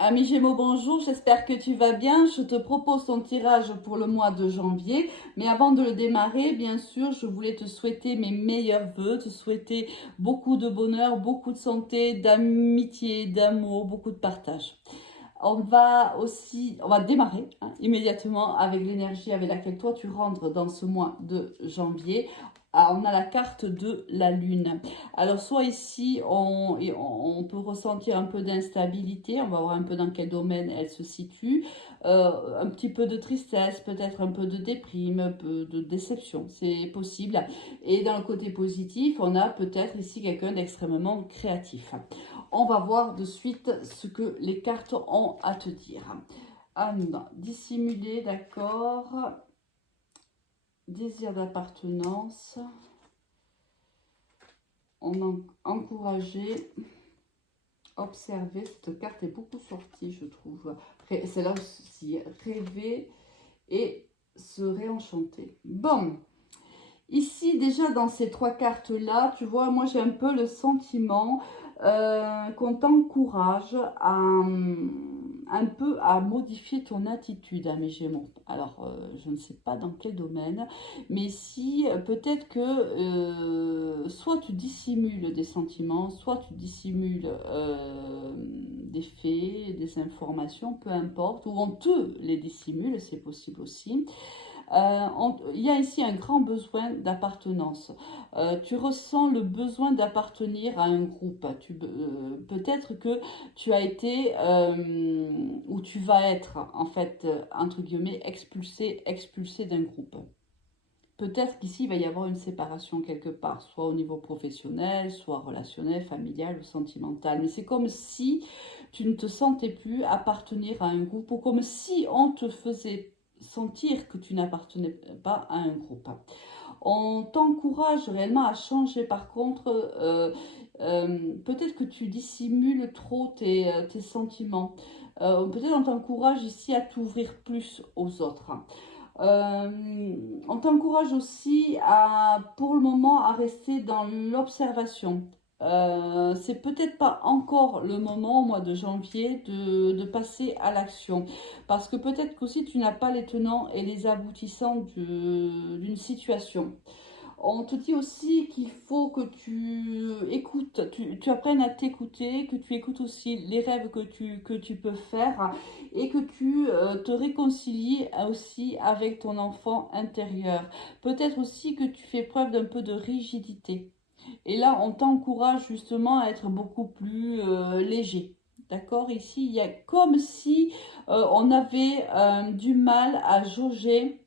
Ami Gémeaux, bonjour, j'espère que tu vas bien. Je te propose ton tirage pour le mois de janvier. Mais avant de le démarrer, bien sûr, je voulais te souhaiter mes meilleurs vœux, te souhaiter beaucoup de bonheur, beaucoup de santé, d'amitié, d'amour, beaucoup de partage. On va démarrer immédiatement avec l'énergie avec laquelle toi tu rentres dans ce mois de janvier. Ah, on a la carte de la lune. Alors soit ici on peut ressentir un peu d'instabilité, on va voir un peu dans quel domaine elle se situe, un petit peu de tristesse, peut-être un peu de déprime, un peu de déception, c'est possible. Et dans le côté positif, on a peut-être ici quelqu'un d'extrêmement créatif. On va voir de suite ce que les cartes ont à te dire. Ah non, dissimuler, d'accord. Désir d'appartenance. On encourager, observer. Cette carte est beaucoup sortie, je trouve. C'est là aussi, rêver et se réenchanter. Bon, ici déjà dans ces trois cartes-là, tu vois, moi j'ai un peu le sentiment qu'on t'encourage à un peu à modifier ton attitude à mes Gémeaux. Alors, je ne sais pas dans quel domaine, mais si peut-être que soit tu dissimules des sentiments, soit tu dissimules des faits, des informations, peu importe, ou on te les dissimule, c'est possible aussi. Il y a ici un grand besoin d'appartenance. Tu ressens le besoin d'appartenir à un groupe. Peut-être que tu as été ou tu vas être en fait entre guillemets expulsé d'un groupe. Peut-être qu'ici il va y avoir une séparation quelque part, soit au niveau professionnel, soit relationnel, familial ou sentimental. Mais c'est comme si tu ne te sentais plus appartenir à un groupe ou comme si on te faisait sentir que tu n'appartenais pas à un groupe. On t'encourage réellement à changer. Par contre, peut-être que tu dissimules trop tes sentiments. Peut-être on t'encourage ici à t'ouvrir plus aux autres. On t'encourage aussi à, pour le moment, à rester dans l'observation. C'est peut-être pas encore le moment au mois de janvier de passer à l'action. Parce que peut-être qu'aussi tu n'as pas les tenants et les aboutissants d'une situation. On te dit aussi qu'il faut que tu écoutes, tu apprennes à t'écouter, que tu écoutes aussi les rêves que tu peux faire et que tu te réconcilies aussi avec ton enfant intérieur. Peut-être aussi que tu fais preuve d'un peu de rigidité. Et là, on t'encourage justement à être beaucoup plus léger. D'accord? Ici, il y a comme si on avait du mal à jauger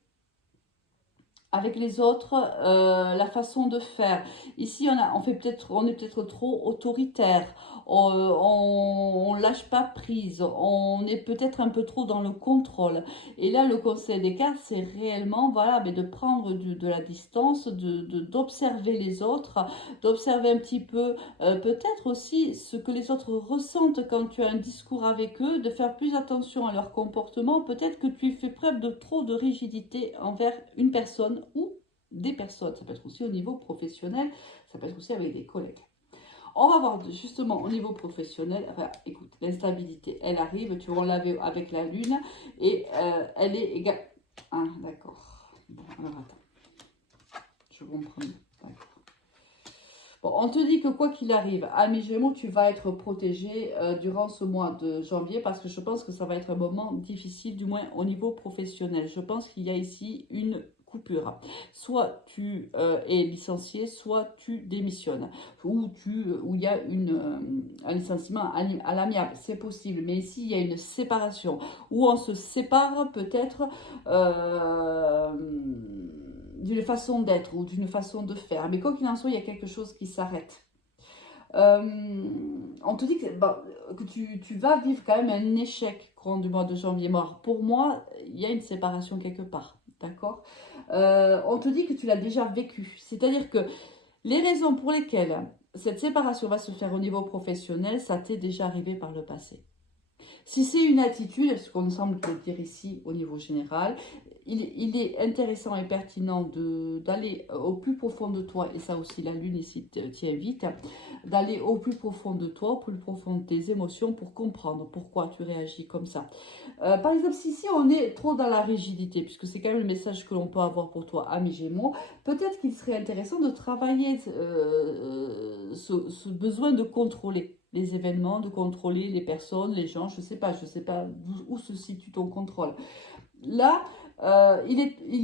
avec les autres, la façon de faire. Ici, on est peut-être trop autoritaire, on lâche pas prise, on est peut-être un peu trop dans le contrôle. Et là, le conseil des cartes, c'est réellement, voilà, mais de prendre de la distance, d'observer les autres, d'observer un petit peu, peut-être aussi ce que les autres ressentent quand tu as un discours avec eux, de faire plus attention à leur comportement. Peut-être que tu fais preuve de trop de rigidité envers une personne ou des personnes. Ça peut être aussi au niveau professionnel, ça peut être aussi avec des collègues. On va voir justement au niveau professionnel, enfin, écoute, l'instabilité, elle arrive, tu vois, on l'avait avec la lune, et elle est égale. Ah, d'accord. Bon, alors attends, je comprends. D'accord. Bon, on te dit que quoi qu'il arrive, à mes Gémeaux, tu vas être protégé durant ce mois de janvier parce que je pense que ça va être un moment difficile, du moins au niveau professionnel. Je pense qu'il y a ici une coupure. Soit tu es licencié, soit tu démissionnes. Ou il y a un licenciement à l'amiable, c'est possible. Mais ici, il y a une séparation. Où on se sépare peut-être d'une façon d'être ou d'une façon de faire. Mais quoi qu'il en soit, il y a quelque chose qui s'arrête. On te dit que tu vas vivre quand même un échec courant du mois de janvier mort. Pour moi, il y a une séparation quelque part. D'accord. On te dit que tu l'as déjà vécu. C'est-à-dire que les raisons pour lesquelles cette séparation va se faire au niveau professionnel, ça t'est déjà arrivé par le passé. Si c'est une attitude, ce qu'on semble te dire ici au niveau général, il est intéressant et pertinent d'aller au plus profond de toi, et ça aussi la Lune ici t'y invite, d'aller au plus profond de toi, au plus profond de tes émotions pour comprendre pourquoi tu réagis comme ça. Par exemple, si on est trop dans la rigidité, puisque c'est quand même le message que l'on peut avoir pour toi, ami Gémeaux, peut-être qu'il serait intéressant de travailler ce besoin de contrôler les événements, de contrôler les personnes, les gens, je sais pas où se situe ton contrôle. Là, il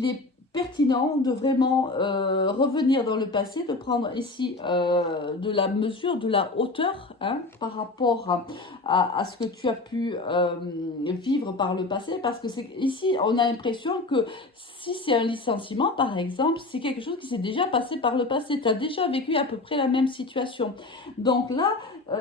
est pertinent de vraiment revenir dans le passé, de prendre ici de la mesure, de la hauteur hein, par rapport à ce que tu as pu vivre par le passé, parce que c'est ici, on a l'impression que si c'est un licenciement, par exemple, c'est quelque chose qui s'est déjà passé par le passé, tu as déjà vécu à peu près la même situation. Donc là,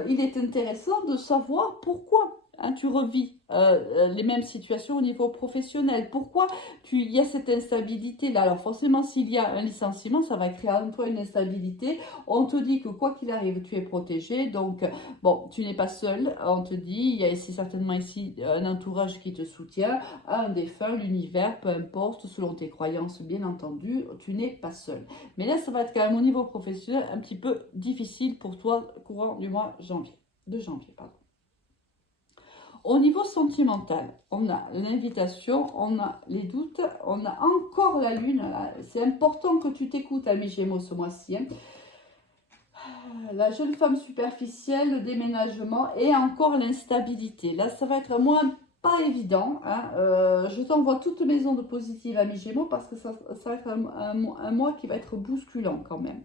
il est intéressant de savoir pourquoi hein, tu revis les mêmes situations au niveau professionnel. Pourquoi il y a cette instabilité-là? Alors forcément, s'il y a un licenciement, ça va créer en toi une instabilité. On te dit que quoi qu'il arrive, tu es protégé. Donc, bon, tu n'es pas seul. On te dit, il y a ici, certainement ici un entourage qui te soutient, un défunt, l'univers, peu importe, selon tes croyances, bien entendu, tu n'es pas seul. Mais là, ça va être quand même au niveau professionnel un petit peu difficile pour toi, courant du mois de janvier, pardon. Au niveau sentimental, on a l'invitation, on a les doutes, on a encore la lune. C'est important que tu t'écoutes, ami Gémeaux, ce mois-ci. Hein. La jeune femme superficielle, le déménagement et encore l'instabilité. Là, ça va être moins pas évident. Hein. Je t'envoie toutes mes ondes positives, ami Gémeaux, parce que ça va être un mois qui va être bousculant quand même.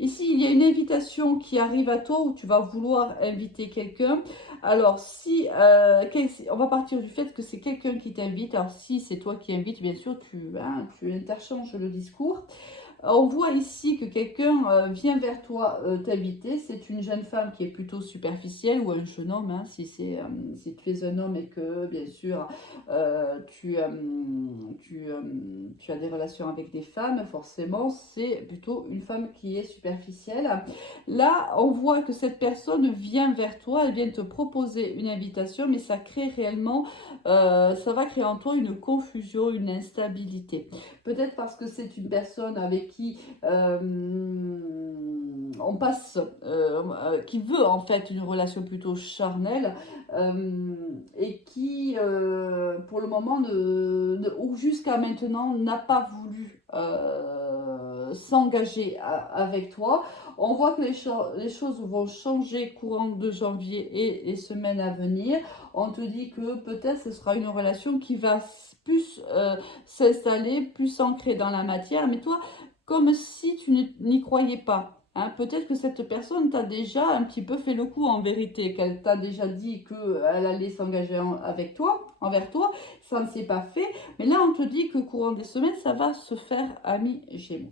Ici, il y a une invitation qui arrive à toi où tu vas vouloir inviter quelqu'un. Alors, si on va partir du fait que c'est quelqu'un qui t'invite. Alors, si c'est toi qui invites, bien sûr, tu interchanges le discours. On voit ici que quelqu'un vient vers toi t'inviter. C'est une jeune femme qui est plutôt superficielle ou un jeune homme. Hein, si tu es un homme et que, bien sûr, tu as des relations avec des femmes, forcément, c'est plutôt une femme qui est superficielle. Là, on voit que cette personne vient vers toi, elle vient te proposer une invitation, mais ça crée réellement, ça va créer en toi une confusion, une instabilité. Peut-être parce que c'est une personne avec qui on passe, qui veut en fait une relation plutôt charnelle et qui, pour le moment, ou jusqu'à maintenant, n'a pas voulu s'engager avec toi. On voit que les choses vont changer courant de janvier et les semaines à venir. On te dit que peut-être ce sera une relation qui va plus s'installer, plus s'ancrer dans la matière, mais toi, comme si tu n'y croyais pas. Hein, peut-être que cette personne t'a déjà un petit peu fait le coup en vérité, qu'elle t'a déjà dit qu'elle allait s'engager avec toi, envers toi, ça ne s'est pas fait, mais là on te dit que courant des semaines, ça va se faire, ami Gémeaux.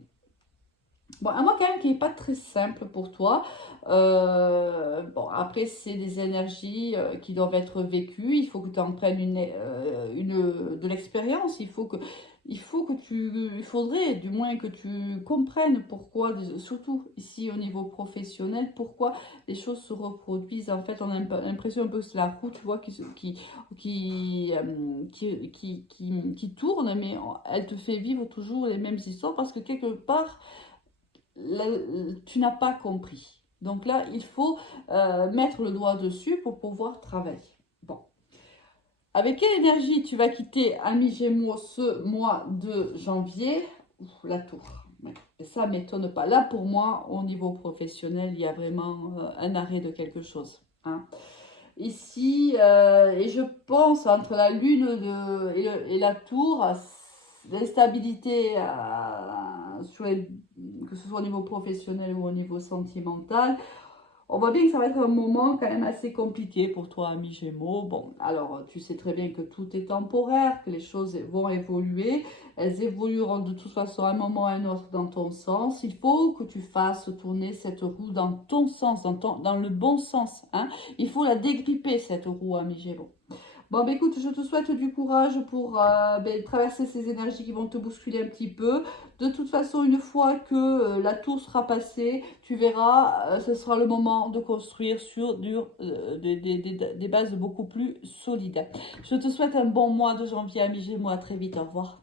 Bon, un mois quand même qui n'est pas très simple pour toi. Bon, après, c'est des énergies qui doivent être vécues. Il faut que tu en prennes de l'expérience. Il faudrait du moins que tu comprennes pourquoi, surtout ici au niveau professionnel, pourquoi les choses se reproduisent. En fait, on a l'impression un peu que c'est la roue, tu vois, qui tourne, mais elle te fait vivre toujours les mêmes histoires parce que quelque part, tu n'as pas compris. Donc là, il faut mettre le doigt dessus pour pouvoir travailler. Bon. Avec quelle énergie tu vas quitter, ami Gémeaux, ce mois de janvier? La tour. Et ça ne m'étonne pas. Là, pour moi, au niveau professionnel, il y a vraiment un arrêt de quelque chose. Hein. Ici, et je pense entre la lune et la tour, l'instabilité que ce soit au niveau professionnel ou au niveau sentimental, on voit bien que ça va être un moment quand même assez compliqué pour toi, ami Gémeaux. Bon, alors tu sais très bien que tout est temporaire, que les choses vont évoluer. Elles évolueront de toute façon à un moment ou à un autre dans ton sens. Il faut que tu fasses tourner cette roue dans ton sens, dans le bon sens. Hein. Il faut la dégripper, cette roue, ami Gémeaux. Bon, ben écoute, je te souhaite du courage pour traverser ces énergies qui vont te bousculer un petit peu. De toute façon, une fois que la tour sera passée, tu verras, ce sera le moment de construire sur des bases beaucoup plus solides. Je te souhaite un bon mois de janvier, ami Gémeaux. À très vite, au revoir.